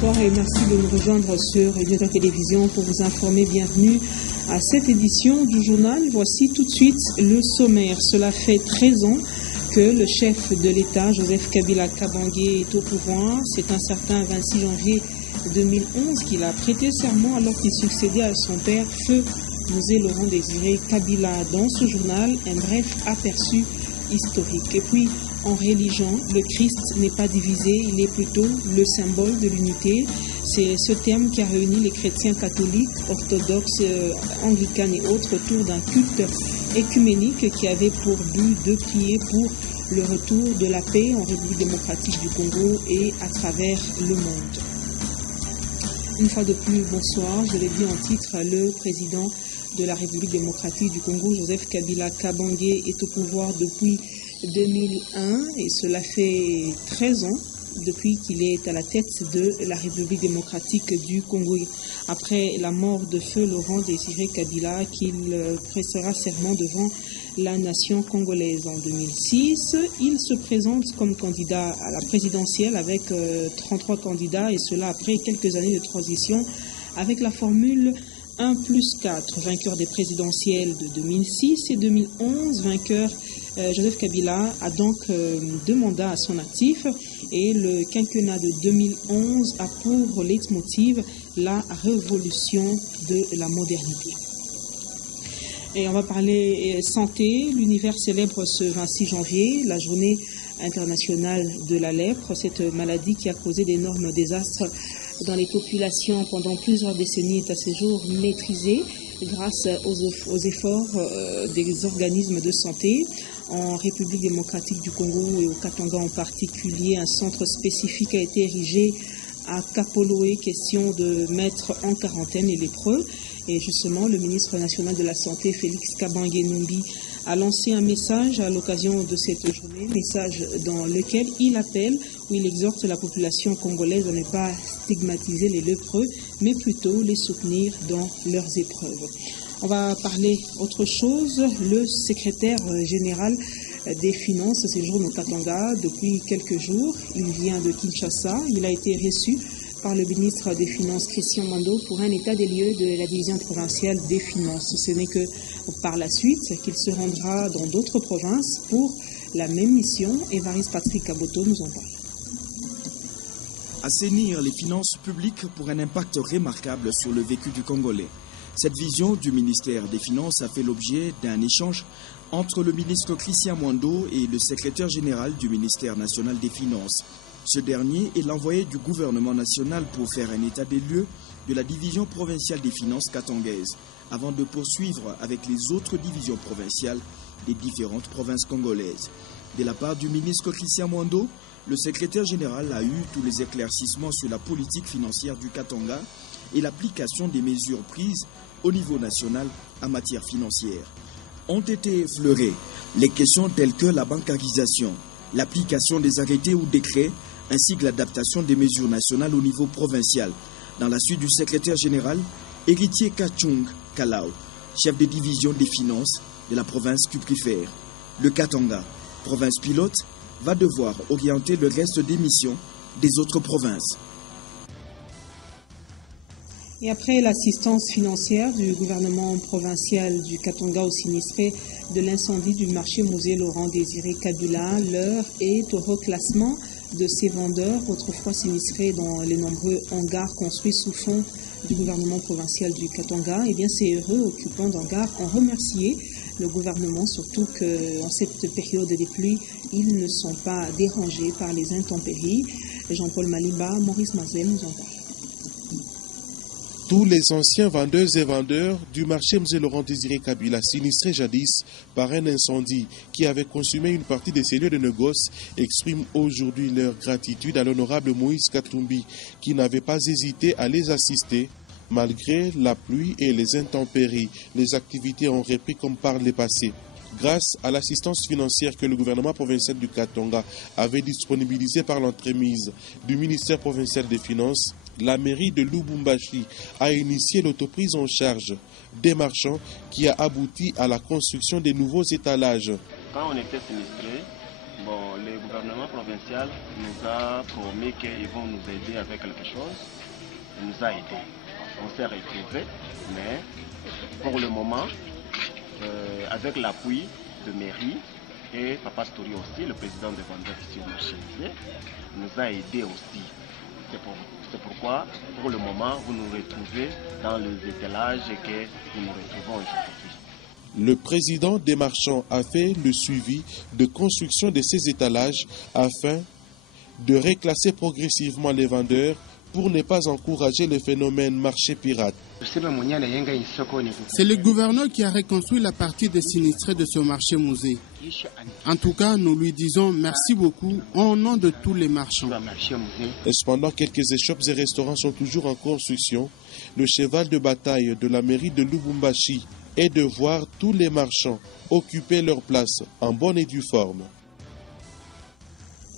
bonsoir et merci de nous rejoindre sur Radio Télévision pour vous informer. Bienvenue à cette édition du journal. Voici tout de suite le sommaire. Cela fait 13 ans que le chef de l'État, Joseph Kabila Kabange, est au pouvoir. C'est un certain 26 janvier 2011 qu'il a prêté serment alors qu'il succédait à son père, feu Mosé Laurent Désiré Kabila. Dans ce journal, un bref aperçu historique. Et puis, en religion, le Christ n'est pas divisé, il est plutôt le symbole de l'unité. C'est ce terme qui a réuni les chrétiens catholiques, orthodoxes, anglicanes et autres autour d'un culte écuménique qui avait pour but de prier pour le retour de la paix en République démocratique du Congo et à travers le monde. Une fois de plus, bonsoir. Je l'ai dit en titre, le président de la République démocratique du Congo, Joseph Kabila Kabange, est au pouvoir depuis 2001 et cela fait 13 ans depuis qu'il est à la tête de la République démocratique du Congo. Après la mort de feu Laurent Désiré Kabila, qu'il prêtera serment devant la nation congolaise en 2006. Il se présente comme candidat à la présidentielle avec 33 candidats et cela après quelques années de transition avec la formule 1+4, vainqueur des présidentielles de 2006 et 2011, vainqueur. Joseph Kabila a donc 2 mandats à son actif et le quinquennat de 2011 a pour leitmotiv la révolution de la modernité. Et on va parler santé. L'univers célèbre ce 26 janvier la journée internationale de la lèpre, cette maladie qui a causé d'énormes désastres dans les populations pendant plusieurs décennies est à ce jour maîtrisée grâce aux efforts des organismes de santé. En République démocratique du Congo et au Katanga en particulier, un centre spécifique a été érigé à Kapoloé, question de mettre en quarantaine les lépreux. Et justement, le ministre national de la Santé, Félix Kabange Numbi, a lancé un message à l'occasion de cette journée, message dans lequel il appelle ou il exhorte la population congolaise à ne pas stigmatiser les lépreux, mais plutôt les soutenir dans leurs épreuves. On va parler autre chose. Le secrétaire général des Finances séjourne au Katanga depuis quelques jours. Il vient de Kinshasa. Il a été reçu par le ministre des Finances, Christian Mando, pour un état des lieux de la division provinciale des Finances. Ce n'est que par la suite qu'il se rendra dans d'autres provinces pour la même mission. Évariste Patrick Aboto nous en parle. Assainir les finances publiques pour un impact remarquable sur le vécu du Congolais. Cette vision du ministère des Finances a fait l'objet d'un échange entre le ministre Christian Mwando et le secrétaire général du ministère national des Finances. Ce dernier est l'envoyé du gouvernement national pour faire un état des lieux de la division provinciale des finances katangaise, avant de poursuivre avec les autres divisions provinciales des différentes provinces congolaises. De la part du ministre Christian Mwando, le secrétaire général a eu tous les éclaircissements sur la politique financière du Katanga et l'application des mesures prises au niveau national en matière financière. Ont été effleurées les questions telles que la bancarisation, l'application des arrêtés ou décrets, ainsi que l'adaptation des mesures nationales au niveau provincial. Dans la suite du secrétaire général, Héritier Kachung Kalao, chef de division des finances de la province Cuprifère. Le Katanga, province pilote, va devoir orienter le reste des missions des autres provinces. Et après l'assistance financière du gouvernement provincial du Katanga aux sinistrés de l'incendie du marché Mosé Laurent Désiré Kabila, l'heure est au reclassement de ces vendeurs, autrefois sinistrés dans les nombreux hangars construits sous fond du gouvernement provincial du Katanga. Eh bien, ces heureux occupants d'hangars ont remercié le gouvernement, surtout qu'en cette période des pluies, ils ne sont pas dérangés par les intempéries. Jean-Paul Maliba, Maurice Mazel nous en parle. Tous les anciens vendeuses et vendeurs du marché Mzé Laurent Désiré Kabila, sinistrés jadis par un incendie qui avait consumé une partie des cellules de négoce, expriment aujourd'hui leur gratitude à l'honorable Moïse Katumbi, qui n'avait pas hésité à les assister. Malgré la pluie et les intempéries, les activités ont repris comme par le passé. Grâce à l'assistance financière que le gouvernement provincial du Katanga avait disponibilisée par l'entremise du ministère provincial des Finances, la mairie de Lubumbashi a initié l'autoprise en charge des marchands qui a abouti à la construction des nouveaux étalages. Quand on était sinistré, Bon, le gouvernement provincial nous a promis qu'ils vont nous aider avec quelque chose. Il nous a aidés. On s'est retrouvés, mais pour le moment, avec l'appui de mairie et Papa Story aussi, le président de vendeurs ici au marché musée, nous a aidés aussi. C'est pourquoi, pour le moment, vous nous retrouvez dans les étalages que nous nous retrouvons aujourd'hui. Le président des marchands a fait le suivi de construction de ces étalages afin de reclasser progressivement les vendeurs pour ne pas encourager le phénomène marché pirate. C'est le gouverneur qui a reconstruit la partie des sinistrés de ce marché musée. En tout cas, nous lui disons merci beaucoup au nom de tous les marchands. Cependant, quelques échoppes et restaurants sont toujours en construction. Le cheval de bataille de la mairie de Lubumbashi est de voir tous les marchands occuper leur place en bonne et due forme.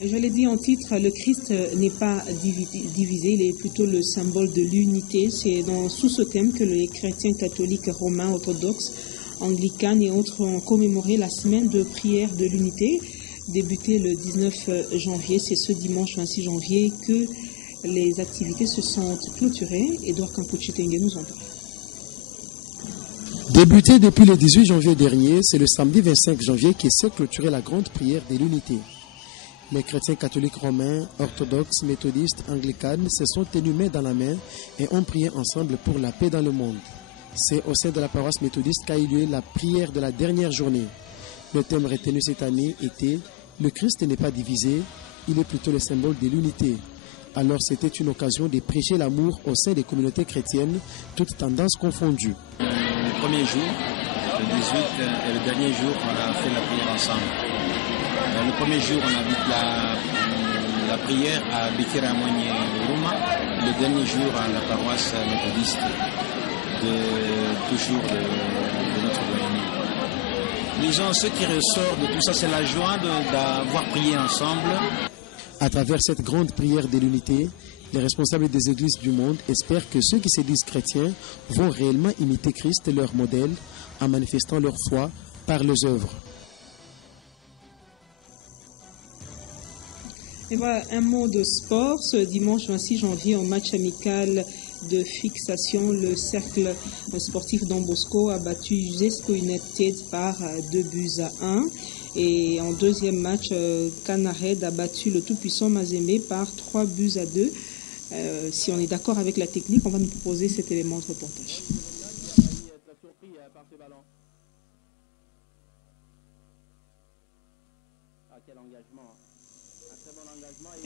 Je l'ai dit en titre, le Christ n'est pas divisé, il est plutôt le symbole de l'unité. C'est sous ce thème que les chrétiens catholiques, romains, orthodoxes, anglicanes et autres ont commémoré la semaine de prière de l'unité, débutée le 19 janvier. C'est ce dimanche 26 janvier que les activités se sont clôturées. Edouard Kampuchitenge nous en parle. Débuté depuis le 18 janvier dernier, c'est le samedi 25 janvier qui s'est clôturée la grande prière de l'unité. Les chrétiens catholiques romains, orthodoxes, méthodistes, anglicanes se sont tenus main dans la main et ont prié ensemble pour la paix dans le monde. C'est au sein de la paroisse méthodiste qu'a eu lieu la prière de la dernière journée. Le thème retenu cette année était « Le Christ n'est pas divisé, il est plutôt le symbole de l'unité ». Alors c'était une occasion de prêcher l'amour au sein des communautés chrétiennes, toutes tendances confondues. Le premier jour, le 18 et le dernier jour, on a fait la prière ensemble. Le premier jour, on a vu la prière à Bikira Moigné Roma. Le dernier jour, à la paroisse méthodiste de notre doyenné. Disons, ce qui ressort de tout ça, c'est la joie d'avoir prié ensemble. À travers cette grande prière de l'unité, les responsables des églises du monde espèrent que ceux qui se disent chrétiens vont réellement imiter Christ, leur modèle, en manifestant leur foi par leurs œuvres. Et voilà, un mot de sport. Ce dimanche 26 janvier, en match amical de fixation, le cercle sportif Don Bosco a battu Zesco United par 2-1. Et en deuxième match, Canared a battu le tout-puissant Mazembe par 3-2. Si on est d'accord avec la technique, on va nous proposer cet élément de reportage.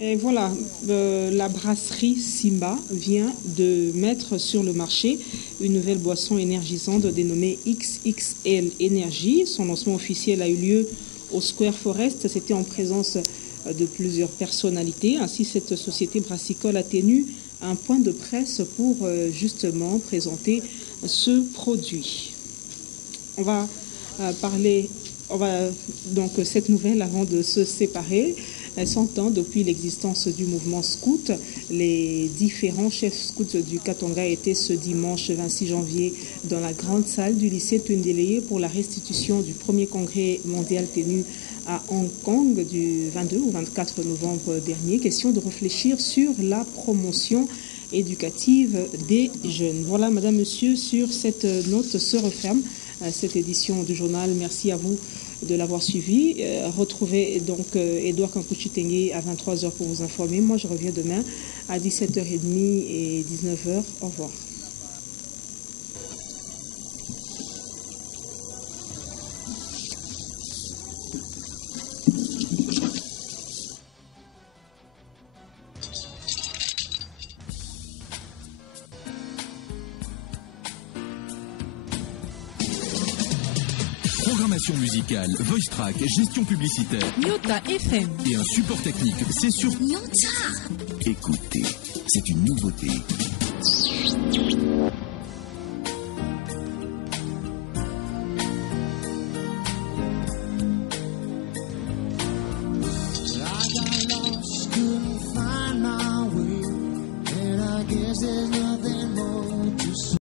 Et voilà, la brasserie Simba vient de mettre sur le marché une nouvelle boisson énergisante dénommée XXL Energy. Son lancement officiel a eu lieu au Square Forest. C'était en présence de plusieurs personnalités. Ainsi, cette société brassicole a tenu un point de presse pour justement présenter ce produit. On va donc cette nouvelle avant de se séparer. 100 ans depuis l'existence du mouvement scout, les différents chefs scouts du Katanga étaient ce dimanche 26 janvier dans la grande salle du lycée Tundéleye pour la restitution du premier congrès mondial tenu à Hong Kong du 22 au 24 novembre dernier. Question de réfléchir sur la promotion éducative des jeunes. Voilà, madame, monsieur, sur cette note se referme cette édition du journal. Merci à vous de l'avoir suivi. Retrouvez donc Edouard Kampuchitenge à 23h pour vous informer. Moi, je reviens demain à 17h30 et 19h. Au revoir. Programmation musicale, voice track, gestion publicitaire. Nyota FM. Et un support technique, c'est sur Nyota. Écoutez, c'est une nouveauté.